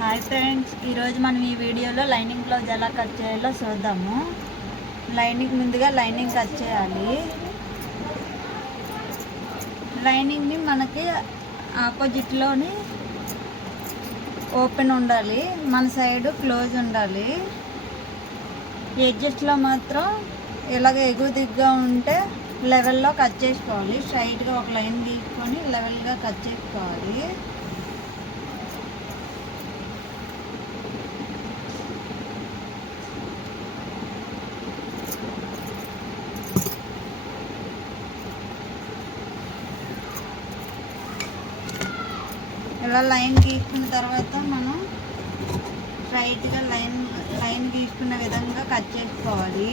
Hi friends, ఈరోజు మనం ఈ వీడియోలో లైనింగ్ బ్లౌజ్ ఎలా కట్ చేయాలో చూద్దాము. ముందుగా లైనింగ్ కట్ చేయాలి. లైనింగ్ని మనకి ఆపోజిట్లోని ఓపెన్ ఉండాలి, మన సైడ్ క్లోజ్ ఉండాలి. ఎడ్జెస్ట్లో మాత్రం ఇలాగ ఎగువ దిగ్గా ఉంటే లెవెల్లో కట్ చేసుకోవాలి. స్ట్రైట్గా ఒక లైన్ గీసుకొని లెవెల్గా కట్ చేసుకోవాలి. ఇలా లైన్ గీసుకున్న తర్వాత మనం స్ట్రైట్గా లైన్ గీసుకున్న విధంగా కట్ చేసుకోవాలి.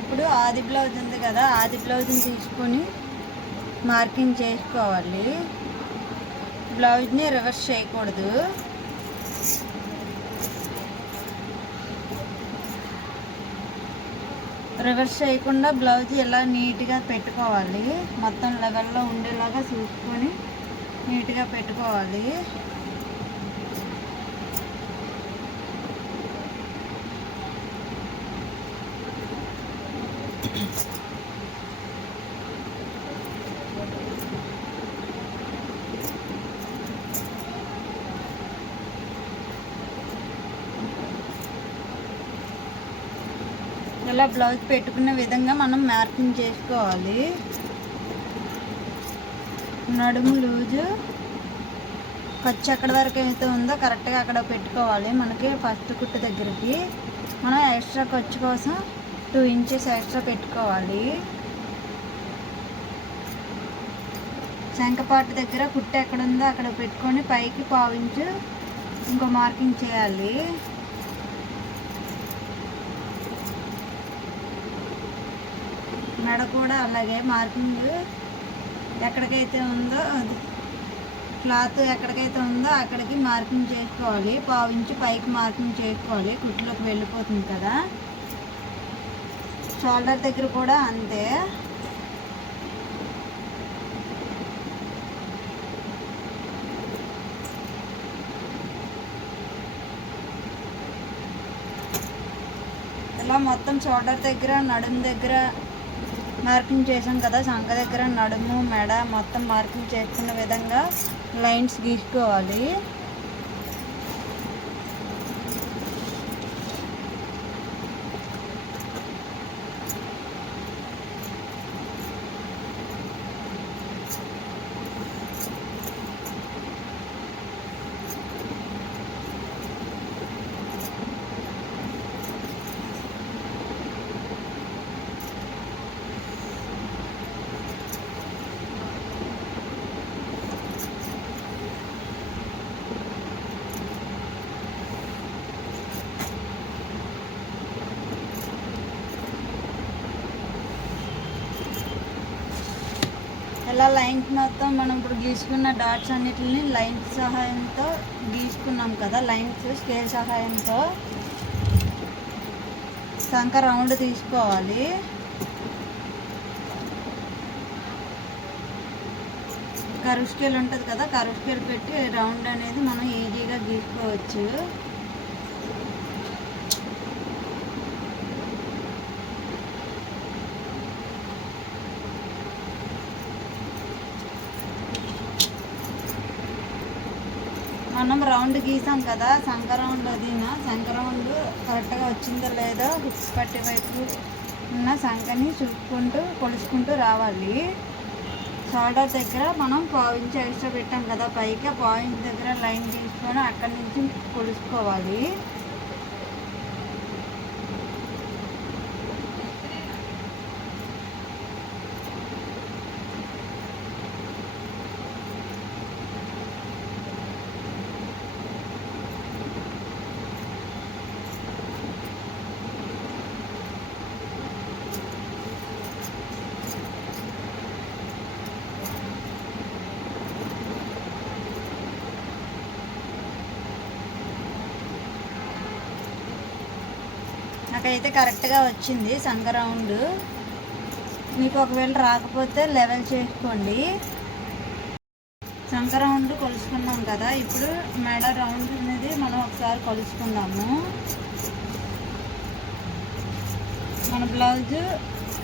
ఇప్పుడు ఆది బ్లౌజ్ ఉంది కదా, ఆది బ్లౌజ్ని తీసుకొని మార్కింగ్ చేసుకోవాలి. బ్లౌజ్ని రివర్స్ చేయకూడదు. రివర్స్ చేయకుండా బ్లౌజ్ ఇలా నీట్గా పెట్టుకోవాలి. మొత్తం లెవెల్లో ఉండేలాగా చూసుకొని నీట్గా పెట్టుకోవాలి. ఇలా బ్లౌజ్ పెట్టుకున్న విధంగా మనం మార్కింగ్ చేసుకోవాలి. నడుము లూజు ఖర్చు ఎక్కడి వరకు అయితే ఉందో కరెక్ట్గా అక్కడ పెట్టుకోవాలి. మనకి ఫస్ట్ కుట్టు దగ్గరికి మనం ఎక్స్ట్రా ఖర్చు కోసం 2 ఇంచెస్ ఎక్స్ట్రా పెట్టుకోవాలి. శంఖపాటు దగ్గర కుట్టు ఎక్కడ ఉందో అక్కడ పెట్టుకొని పైకి 1/4 ఇంచు ఇంకో మార్కింగ్ చేయాలి. మెడ కూడా అలాగే మార్కింగ్ ఎక్కడికైతే ఉందో క్లాత్ ఎక్కడికైతే ఉందో అక్కడికి మార్కింగ్ చేసుకోవాలి. 1/4 ఇంచు పైకి మార్కింగ్ చేసుకోవాలి, కుట్లోకి వెళ్ళిపోతుంది కదా. షోల్డర్ దగ్గర కూడా అంతే. ఇలా మొత్తం షోల్డర్ దగ్గర నడుము దగ్గర మార్కింగ్ చేసాం కదా, సంఖ దగ్గర నడుము మెడ మొత్తం మార్కింగ్ చేసుకున్న విధంగా లైన్స్ గీసుకోవాలి. ఇలా లైన్స్ మొత్తం మనం ఇప్పుడు గీసుకున్న డాట్స్ అన్నిటిని లైన్స్ సహాయంతో గీసుకున్నాం కదా. లైన్స్ స్కేల్ సహాయంతో సంఖ రౌండ్ తీసుకోవాలి. కరువు స్కేల్ ఉంటుంది కదా, కరువు స్కేల్ పెట్టి రౌండ్ అనేది మనం ఈజీగా గీసుకోవచ్చు. మనం రౌండ్ గీసాం కదా, సంఖ రౌండ్ సంఖ రౌండ్ కరెక్ట్గా వచ్చిందో లేదో హుక్స్ పట్టే వైపు ఉన్న సంఖని చూసుకుంటూ కొలుసుకుంటూ రావాలి. షోల్డర్ దగ్గర మనం 1/4 ఇంచు ఎక్స్ట్రా పెట్టాం కదా పైకి, 1/4 ఇంచు దగ్గర లైన్ తీసుకొని అక్కడి నుంచి కొలుసుకోవాలి. నాకైతే కరెక్ట్గా వచ్చింది సంక రౌండ్. మీకు ఒకవేళ రాకపోతే లెవెల్ చేసుకోండి. సంక రౌండ్ కొలుసుకున్నాం కదా, ఇప్పుడు మెడ రౌండ్ అనేది మనం ఒకసారి కొలుసుకుందాము. మన బ్లౌజ్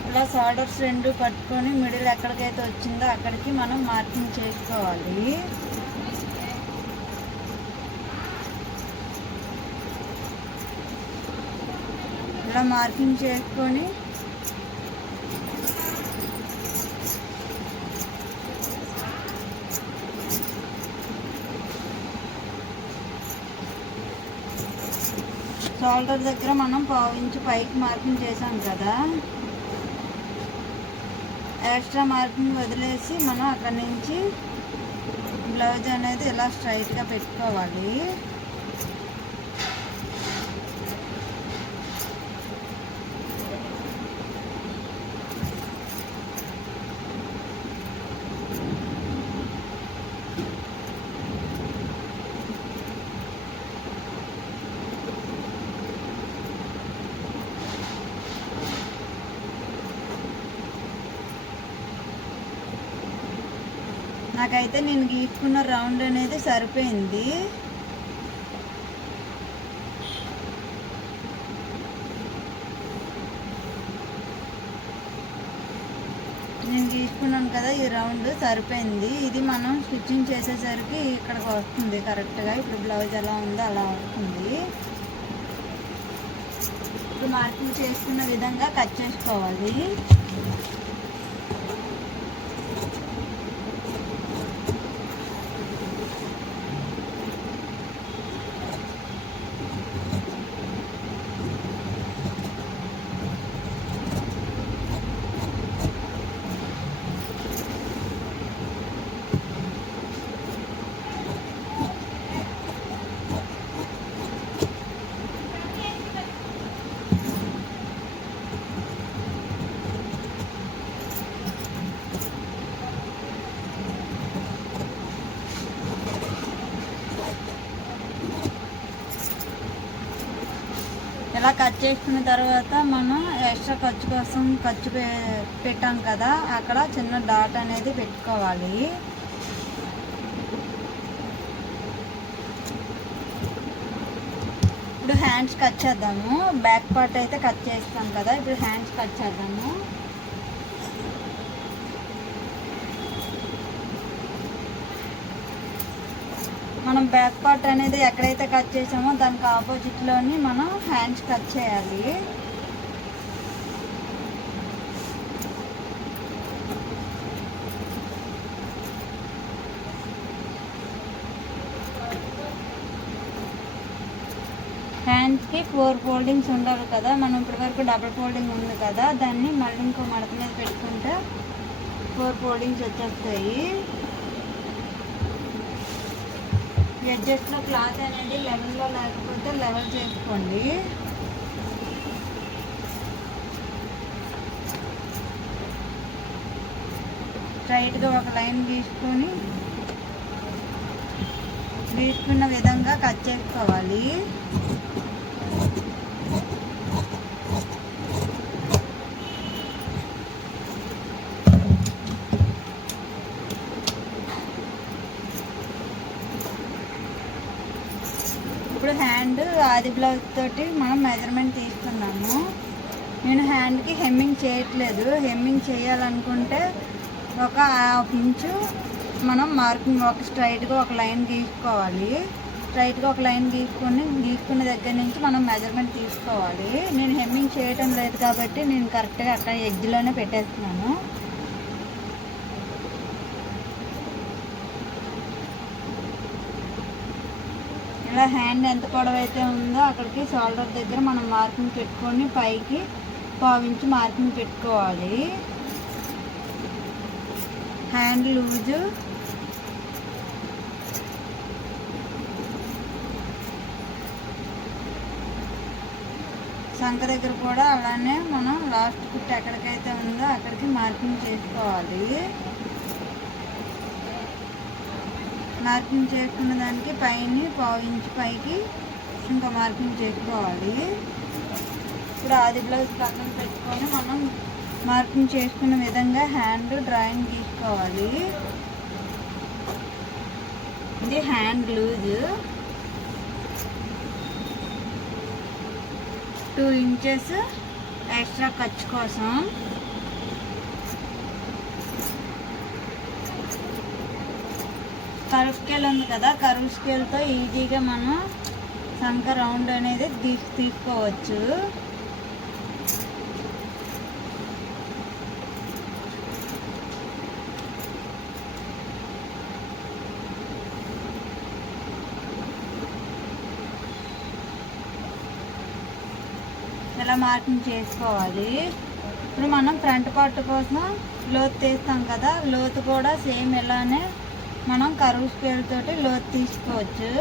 ఇలా షోల్డర్స్ రెండు పట్టుకొని మిడిల్ ఎక్కడికైతే వచ్చిందో అక్కడికి మనం మార్కింగ్ చేసుకోవాలి. ఇలా మార్కింగ్ చేసుకొని షోల్డర్ దగ్గర మనం 1/2 ఇంచు పైకి మార్కింగ్ చేసాం కదా, ఎక్స్ట్రా మార్కింగ్ వదిలేసి మనం అక్కడి నుంచి బ్లౌజ్ అనేది ఇలా స్ట్రైట్గా పెట్టుకోవాలి. నాకైతే నేను గీసుకున్న రౌండ్ అనేది సరిపోయింది. నేను గీసుకున్నాను కదా, ఈ రౌండ్ సరిపోయింది. ఇది మనం స్టిచ్చింగ్ చేసేసరికి ఇక్కడికి వస్తుంది కరెక్ట్గా. ఇప్పుడు బ్లౌజ్ ఎలా ఉందో అలా వస్తుంది. ఇప్పుడు మార్కింగ్ చేసుకున్న విధంగా కట్ చేసుకోవాలి. ఇలా కట్ చేసుకున్న తర్వాత మనం ఎక్స్ట్రా ఖర్చు కోసం ఖర్చు పెట్టాం కదా, అక్కడ చిన్న డాట్ అనేది పెట్టుకోవాలి. ఇప్పుడు హ్యాండ్స్ కట్ చేద్దాము. బ్యాక్ పార్ట్ అయితే కట్ చేస్తాం కదా, ఇప్పుడు హ్యాండ్స్ కట్ చేద్దాము. మనం బ్యాక్ పార్ట్ అనేది ఎక్కడైతే కట్ చేసామో దానికి ఆపోజిట్లోని మనం హ్యాండ్స్ కట్ చేయాలి. హ్యాండ్స్కి 4 ఫోల్డింగ్స్ ఉండాలి కదా, మనం ఇప్పటివరకు డబుల్ ఫోల్డింగ్ ఉంది కదా, దాన్ని మళ్ళీ ఇంకో మడత మీద పెట్టుకుంటే 4 ఫోల్డింగ్స్ వచ్చేస్తాయి. ఎడ్జెస్ట్లో క్లాత్ అనేది లెవెల్లో లేకపోతే లెవెల్ చేసుకోండి. స్ట్రైట్గా ఒక లైన్ గీసుకున్న విధంగా కట్ చేసుకోవాలి. ఇప్పుడు హ్యాండ్ ఆది బ్లౌజ్ తోటి మనం మెజర్మెంట్ తీసుకున్నాము. నేను హ్యాండ్కి హెమ్మింగ్ చేయట్లేదు. హెమ్మింగ్ చేయాలనుకుంటే ఒక 1/2 ఇంచు మనం మార్కింగ్ స్ట్రైట్గా ఒక లైన్ గీసుకోవాలి. స్ట్రైట్గా ఒక లైన్ గీసుకున్న దగ్గర నుంచి మనం మెజర్మెంట్ తీసుకోవాలి. నేను హెమ్మింగ్ చేయటం లేదు కాబట్టి నేను కరెక్ట్గా అక్కడ ఎడ్జ్లోనే పెట్టేస్తున్నాను. ఇలా హ్యాండ్ ఎంత పొడవైతే ఉందో అక్కడికి షోల్డర్ దగ్గర మనం మార్కింగ్ పెట్టుకొని పైకి 1/2 ఇంచు మార్కింగ్ పెట్టుకోవాలి. హ్యాండ్ లూజు సంక దగ్గర కూడా అలానే మనం లాస్ట్ కుట్టు ఎక్కడికైతే ఉందో అక్కడికి మార్కింగ్ చేసుకోవాలి. మార్కింగ్ చేసుకున్న దానికి పైన 1/2 ఇంచు పైకి ఇంకా మార్కింగ్ చేసుకోవాలి. ఇప్పుడు ఆది బ్లౌజ్ పక్కన పెట్టుకొని మనం మార్కింగ్ చేసుకున్న విధంగా హ్యాండ్ డ్రాయింగ్ గీసుకోవాలి. ఇది హ్యాండ్ లూజ్ 2 ఇంచెస్ ఎక్స్ట్రా ఖర్చు కోసం. కర్వ్ స్కేల్ ఉంది కదా, కర్వ్ స్కేల్తో ఈజీగా మనం సంఖ రౌండ్ అనేది తీసుకోవచ్చు. ఇలా మార్కింగ్ చేసుకోవాలి. ఇప్పుడు మనం ఫ్రంట్ పార్ట్ కోసం లోతు తీస్తాం కదా, లోతు కూడా సేమ్ ఇలానే మనం కర్వ్ స్కేల్ తోటి లోతు తీసుకోవచ్చు.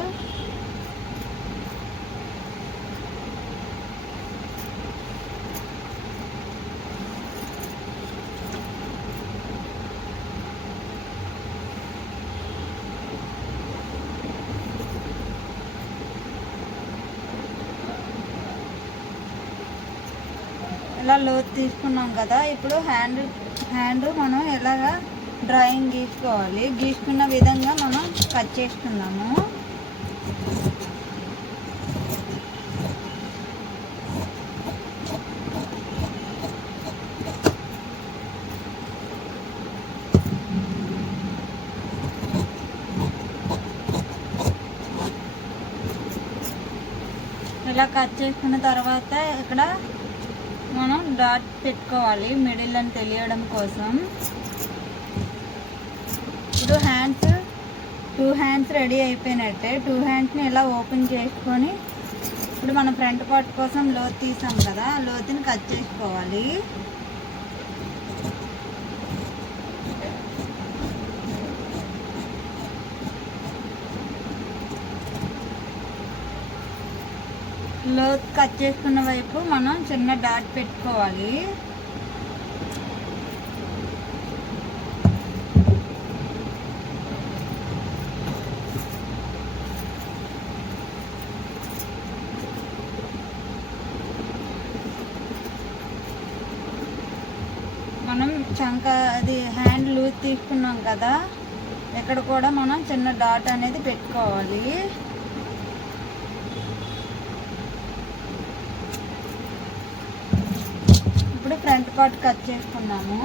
ఇలా లోతు తీసుకున్నాం కదా, ఇప్పుడు హ్యాండ్ మనం ఎలాగా డ్రాయింగ్ గీసుకోవాలి. గీసుకున్న విధంగా మనం కట్ చేసుకుందాము. ఇలా కట్ చేసుకున్న తర్వాత ఇక్కడ మనం డాట్ పెట్టుకోవాలి మిడిల్ అని తెలియడం కోసం. ఇప్పుడు టూ హ్యాండ్స్ రెడీ అయిపోయినట్టే. 2 హ్యాండ్స్ని ఇలా ఓపెన్ చేసుకొని ఇప్పుడు మనం ఫ్రంట్ పార్ట్ కోసం లోతు తీసాం కదా, లోతుని కట్ చేసుకోవాలి. లోతు కట్ చేసుకున్న వైపు మనం చిన్న డాట్ పెట్టుకోవాలి. మనం అది హ్యాండ్ లూజ్ తీసుకున్నాం కదా, ఇక్కడ కూడా మనం చిన్న డాట్ అనేది పెట్టుకోవాలి. ఇప్పుడు ఫ్రంట్ పార్ట్ కట్ చేసుకున్నాము.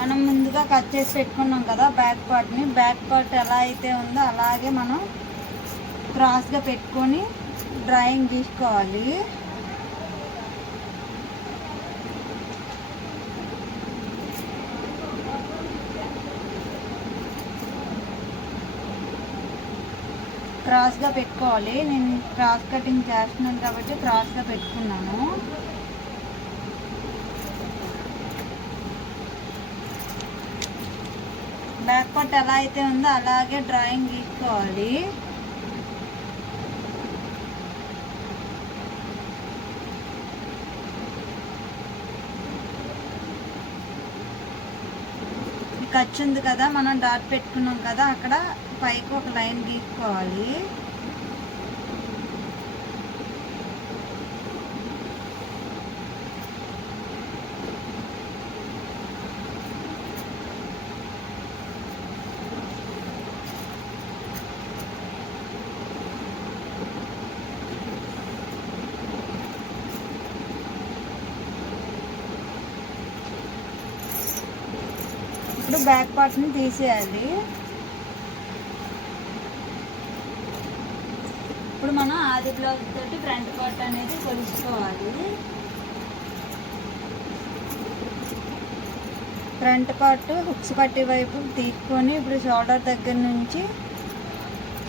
మనం ముందుగా కట్ చేసి పెట్టుకున్నాం కదా బ్యాక్ పార్ట్ ఎలా అయితే ఉందో అలాగే మనం క్రాస్గా పెట్టుకొని డ్రాయింగ్ గీసుకోవాలి. క్రాస్గా పెట్టుకోవాలి. నేను క్రాస్ కటింగ్ చేస్తున్నాను కాబట్టి క్రాస్గా పెట్టుకున్నాను. బ్యాక్ పార్ట్ ఎలా అయితే ఉందో అలాగే డ్రాయింగ్ గీసుకోవాలి. ఖర్చు ఉంది కదా, మనం డాట్ పెట్టుకున్నాం కదా, అక్కడ పైకి ఒక లైన్ గీసుకోవాలి. ఇప్పుడు బ్యాక్ పార్ట్ని తీసేయాలి. ఇప్పుడు మనం ఆది బ్లౌజ్ తోటి ఫ్రంట్ పార్ట్ అనేది కొలుచుకోవాలి. ఫ్రంట్ పార్ట్ హుక్స్ పట్టి వైపు తీసుకొని ఇప్పుడు షోల్డర్ దగ్గర నుంచి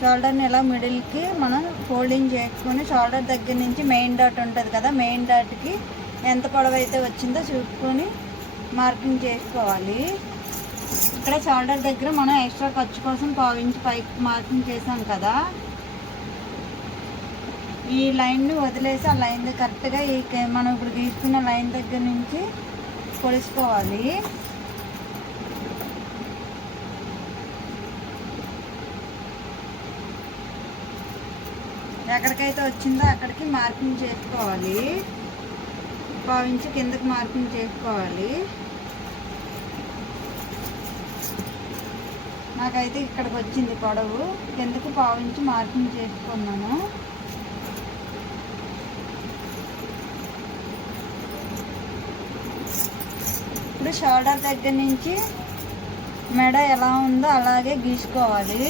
షోల్డర్ని ఇలా మిడిల్కి మనం ఫోల్డింగ్ చేసుకొని షోల్డర్ దగ్గర నుంచి మెయిన్ డాట్ ఉంటుంది కదా, మెయిన్ డాట్కి ఎంత పొడవు అయితే వచ్చిందో చూసుకొని మార్కింగ్ చేసుకోవాలి. ఇక్కడ షోల్డర్ దగ్గర మనం ఎక్స్ట్రా ఖర్చు కోసం 1.5 ఇంచ్ పైకి మార్కింగ్ చేసాం కదా, ఈ లైన్ని వదిలేసి ఆ లైన్ కరెక్ట్గా మనం ఇప్పుడు గీసుకున్న లైన్ దగ్గర నుంచి కొలుసుకోవాలి. ఎక్కడికైతే వచ్చిందో అక్కడికి మార్కింగ్ చేసుకోవాలి. 1/2 ఇంచు కిందకి మార్కింగ్ చేసుకోవాలి. నాకైతే ఇక్కడికి వచ్చింది పొడవు, కిందకి 1/2 ఇంచు మార్కింగ్ చేసుకున్నాను. ఇప్పుడు షోల్డర్ దగ్గర నుంచి మెడ ఎలా ఉందో అలాగే గీసుకోవాలి.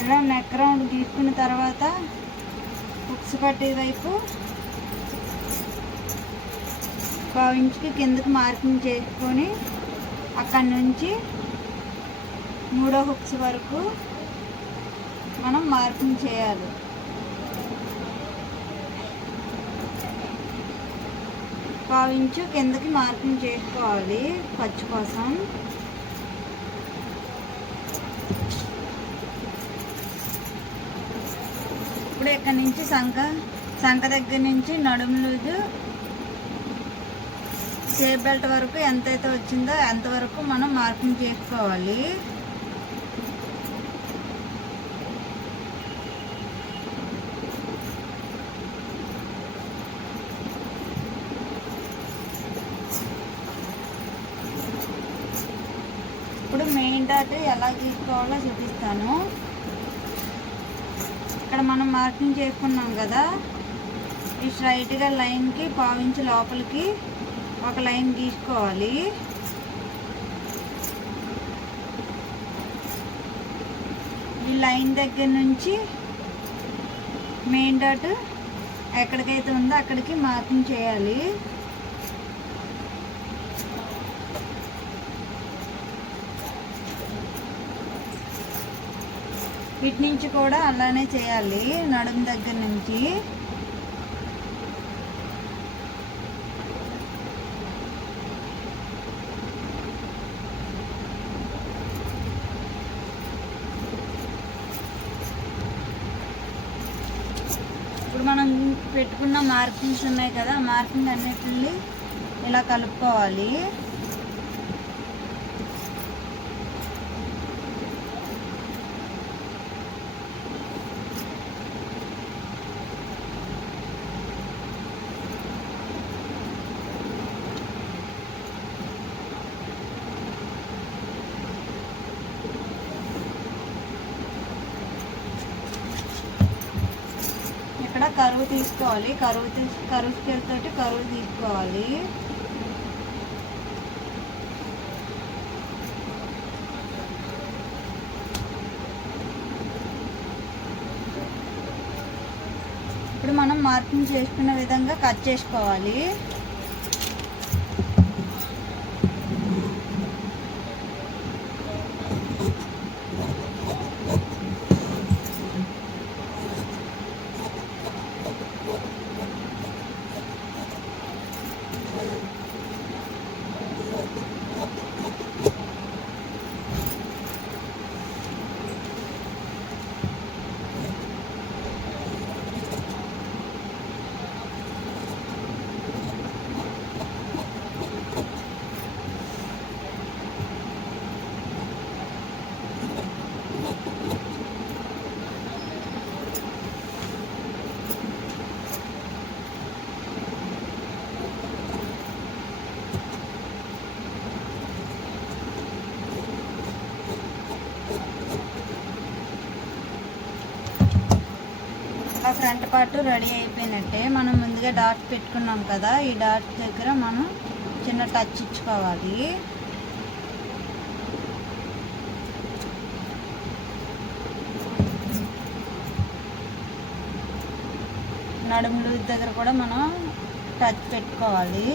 ఇలా నెక్ రౌండ్ గీసుకున్న తర్వాత హుక్స్ పట్టే వైపు 1/2 ఇంచుకి కిందకి మార్కింగ్ చేసుకొని అక్కడి నుంచి 3వ హుక్స్ వరకు మనం మార్కింగ్ చేయాలి. పావు ఇంచు కిందకి మార్కింగ్ చేసుకోవాలి ఖర్చు కోసం. ఇప్పుడు ఇక్కడ నుంచి సంక దగ్గర నుంచి నడుము లూజు షేప్ బెల్ట్ వరకు ఎంతైతే వచ్చిందో అంతవరకు మనం మార్కింగ్ చేసుకోవాలి. ఇప్పుడు మెయిన్ డాట్ ఎలా గీసుకోవాలో చూపిస్తాను. ఇక్కడ మనం మార్కింగ్ చేసుకున్నాం కదా, ఈ స్ట్రైట్గా లైన్కి 1/2 ఇంచు లోపలికి ఒక లైన్ గీసుకోవాలి. ఈ లైన్ దగ్గర నుంచి మెయిన్ డాట్ ఎక్కడికైతే ఉందో అక్కడికి మార్కింగ్ చేయాలి. వీటి నుంచి కూడా అలానే చేయాలి. నడుము దగ్గర నుంచి ఇప్పుడు మనం పెట్టుకున్న మార్కింగ్స్ ఉన్నాయి కదా, మార్కింగ్ అన్నిటిని ఇలా కలుపుకోవాలి. ఇక్కడ కరువు తీసుకోవాలి. కరువు స్కేల్ తోటి కరువు తీసుకోవాలి. ఇప్పుడు మనం మార్కింగ్ చేసుకున్న విధంగా కట్ చేసుకోవాలి. ఫ్రంట్ పార్ట్ రెడీ అయిపోయినట్టే. మనం ముందుగా డాట్ పెట్టుకున్నాం కదా, ఈ డాట్ దగ్గర మనం చిన్న టచ్ ఇచ్చుకోవాలి. నడుము లూజ్ దగ్గర కూడా మనం టచ్ పెట్టుకోవాలి.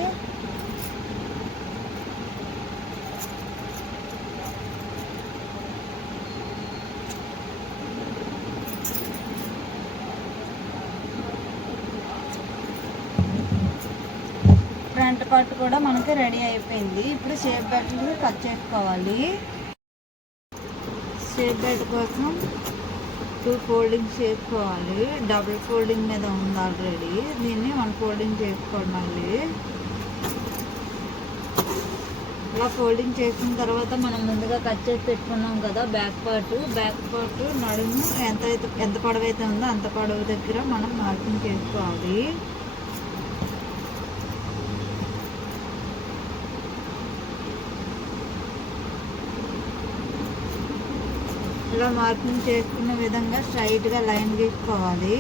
ఫ్రంట్ పార్ట్ కూడా మనకి రెడీ అయిపోయింది. ఇప్పుడు షేప్ బెల్ట్ కట్ చేసుకోవాలి. షేప్ బెల్ట్ కోసం 2 ఫోల్డింగ్ చేసుకోవాలి. డబుల్ ఫోల్డింగ్ మీద ఉంది ఆల్రెడీ, దీన్ని 1 ఫోల్డింగ్ చేసుకోవాలి. మళ్ళీ ఇలా ఫోల్డింగ్ చేసిన తర్వాత మనం ముందుగా కట్ చేసి పెట్టుకున్నాం కదా బ్యాక్ పార్ట్ నడుము ఎంత పొడవు అయితే ఉందో అంత పొడవు దగ్గర మనం మార్కింగ్ చేసుకోవాలి. ఇలా మార్కింగ్ చేసుకున్న విధంగా స్ట్రైట్గా లైన్ గీసుకోవాలి.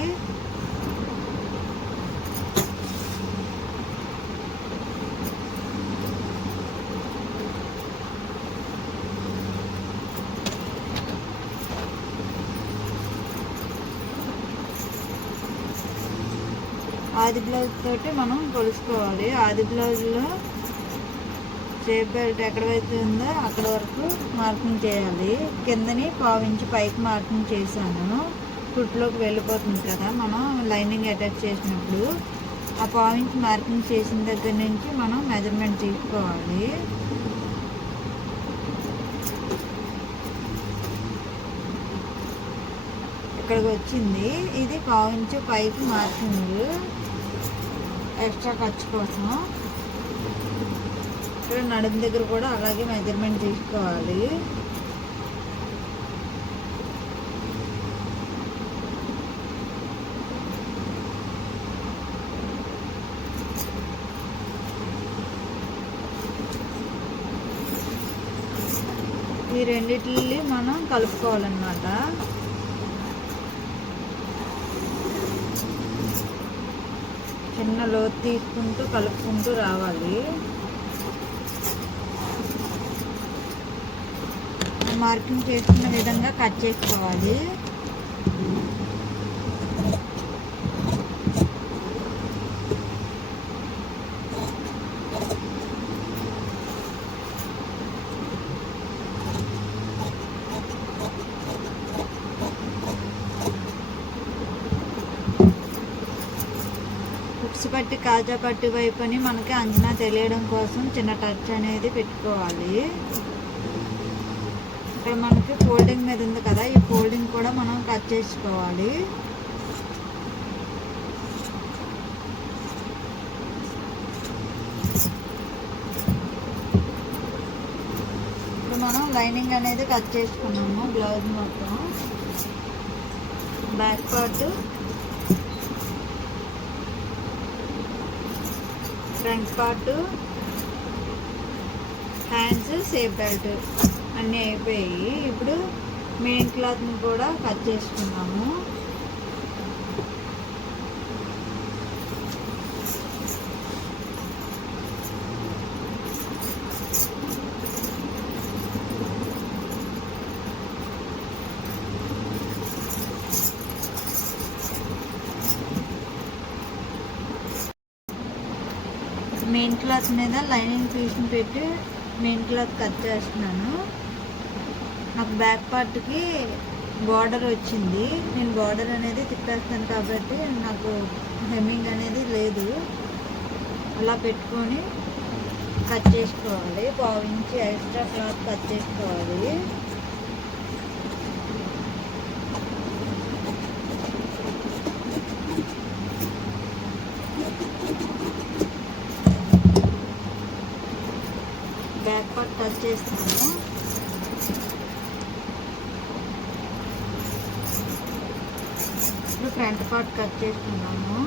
ఆది బ్లౌజ్ తోటి మనం కొలుసుకోవాలి. ఆది బ్లౌజ్లో షేప్ బెల్ట్ ఎక్కడైతే ఉందో అక్కడ వరకు మార్కింగ్ చేయాలి. కిందని 1/4 ఇంచు పైకి మార్కింగ్ చేశాను. కుట్లోకి వెళ్ళిపోతుంది కదా మనం లైనింగ్ అటాచ్ చేసినప్పుడు. ఆ 1/4 ఇంచు మార్కింగ్ చేసిన దగ్గర నుంచి మనం మెజర్మెంట్ తీసుకోవాలి. ఇక్కడికి వచ్చింది. ఇది 1/4 ఇంచు పైకి మార్కింగ్ ఎక్స్ట్రా ఖర్చు కోసం. ఇక్కడ నడుము దగ్గర కూడా అలాగే మెజర్మెంట్ తీసుకోవాలి. ఈ రెండిటిని మనం కలుపుకోవాలన్నమాట. చిన్న లోతు తీసుకుంటూ కలుపుకుంటూ రావాలి. మార్కింగ్ చేసుకున్న విధంగా కట్ చేసుకోవాలి. హుక్స్ పట్టి కాజా పట్టి వైపుని మనకి అంచనా తెలియడం కోసం చిన్న టచ్ అనేది పెట్టుకోవాలి. ఇక్కడ మనకి ఫోల్డింగ్ మీద ఉంది కదా, ఈ ఫోల్డింగ్ కూడా మనం కట్ చేసుకోవాలి. ఇప్పుడు మనం లైనింగ్ అనేది కట్ చేసుకున్నాము. బ్లౌజ్ మొత్తం back part, front part, hands, shape belt అన్నీ అయిపోయాయి. ఇప్పుడు మెయిన్ క్లాత్ని కూడా కట్ చేసుకున్నాము. మెయిన్ క్లాత్ మీద లైనింగ్ పీస్ని పెట్టి మెయిన్ క్లాత్ కట్ చేస్తున్నాను. నాకు బ్యాక్ పార్ట్కి బార్డర్ వచ్చింది. నేను బార్డర్ అనేది తిప్పేస్తాను కాబట్టి నాకు హెమ్మింగ్ అనేది లేదు. అలా పెట్టుకొని కట్ చేసుకోవాలి. 1/4 ఇంచు ఎక్స్ట్రా క్లాత్ కట్ చేసుకోవాలి. బ్యాక్ పార్ట్ కట్ చేస్తాను. ఇప్పుడు ఫ్రంట్ పార్ట్ కట్ చేసుకున్నాము.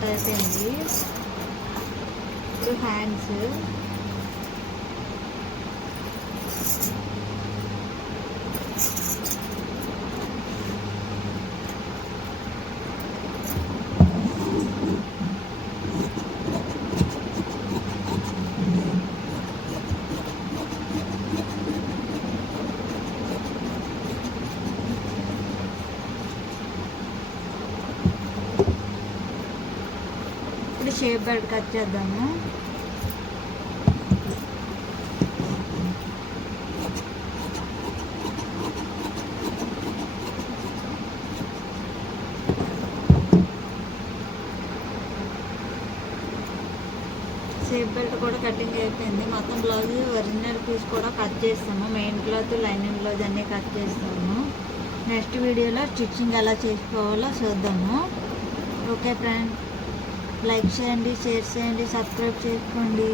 కట్ అయిపోయింది. ఇప్పుడు హ్యాండ్స్, ఇప్పుడు షేప్ బెల్ట్ కట్ చేద్దాము. షేప్ బెల్ట్ కూడా కటింగ్ అయిపోయింది. మొత్తం బ్లౌజ్ ఒరిజినల్ పీస్ కూడా కట్ చేస్తాము. మెయిన్ క్లాత్, లైనింగ్ బ్లౌజ్ అన్నీ కట్ చేస్తాము. నెక్స్ట్ వీడియోలో స్టిచ్చింగ్ ఎలా చేసుకోవాలో చూద్దాము. ఓకే ఫ్రెండ్, లైక్ చేయండి, షేర్ చేయండి, సబ్స్క్రైబ్ చేసుకోండి.